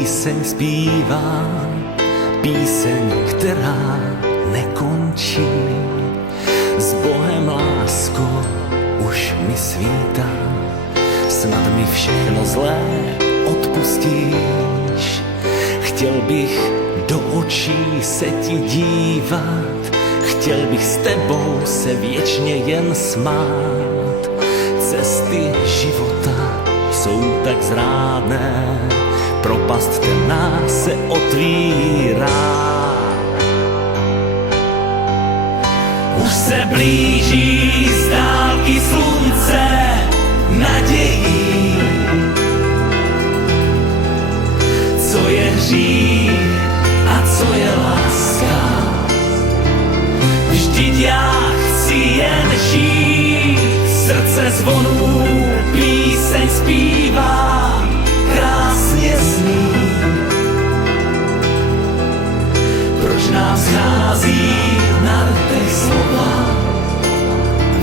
píseň zpívám, píseň, která nekončí. S Bohem, lásko, už mi svítá, snad mi všechno zlé odpustíš. Chtěl bych do očí se ti dívat, chtěl bych s tebou se věčně jen smát. Cesty života jsou tak zrádné, propast temná se otvírá. Už se blíží z dálky slunce nadějí. Co je hřích a co je láska? Vždyť já chci jen žít. Srdce zvonů píseň zpívá, krásně zní. Proč nám schází na rtech slova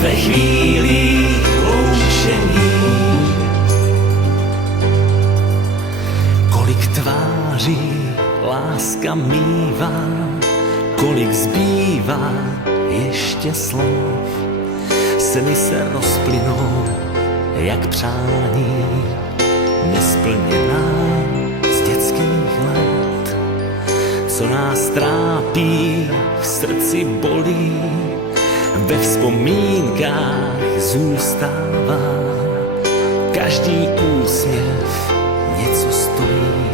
ve chvíli loučení? Kolik tváří láska mívá, kolik zbývá ještě slov. Sny se rozplynou jak přání, nesplněná z dětských let. Co nás trápí, v srdci bolí, ve vzpomínkách zůstává. Každý úsměv něco stojí,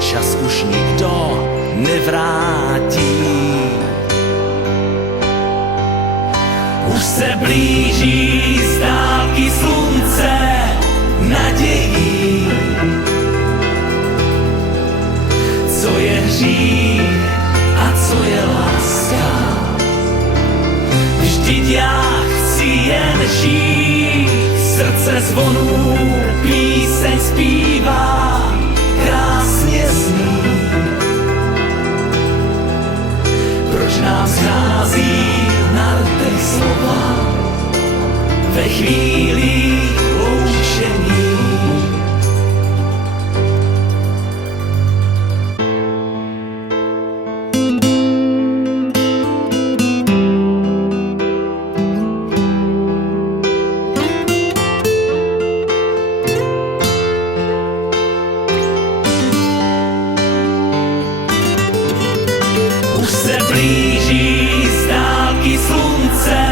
čas už nikdo nevrátí. Už se blíží z dálky slunce nadějí. Co je hřích a co je láska? Vždyť já chci jen žít. Srdce zvonů píseň zpívá, krásně zní. Proč nám schází na rtech slova ve chvíli loučení? Už se blíží z dálky slunce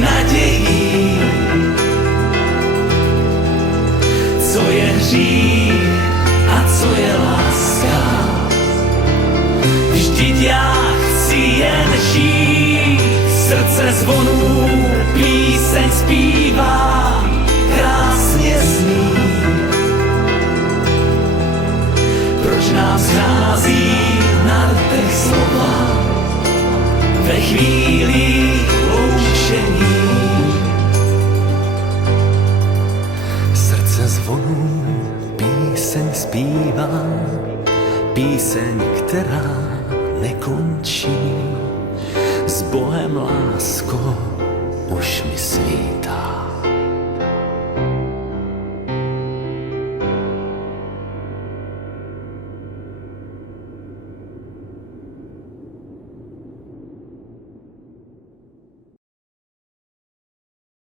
nadějí. Co je hřích a co je láska? Vždyť já chci jen žít. Srdce zvonů píseň zpívá, krásně zní. Proč nás schází na rtech slova ve chvíli loučení? Srdce zvonů píseň zpívá, píseň, která nekončí. S Bohem, lásko, už mi svítá.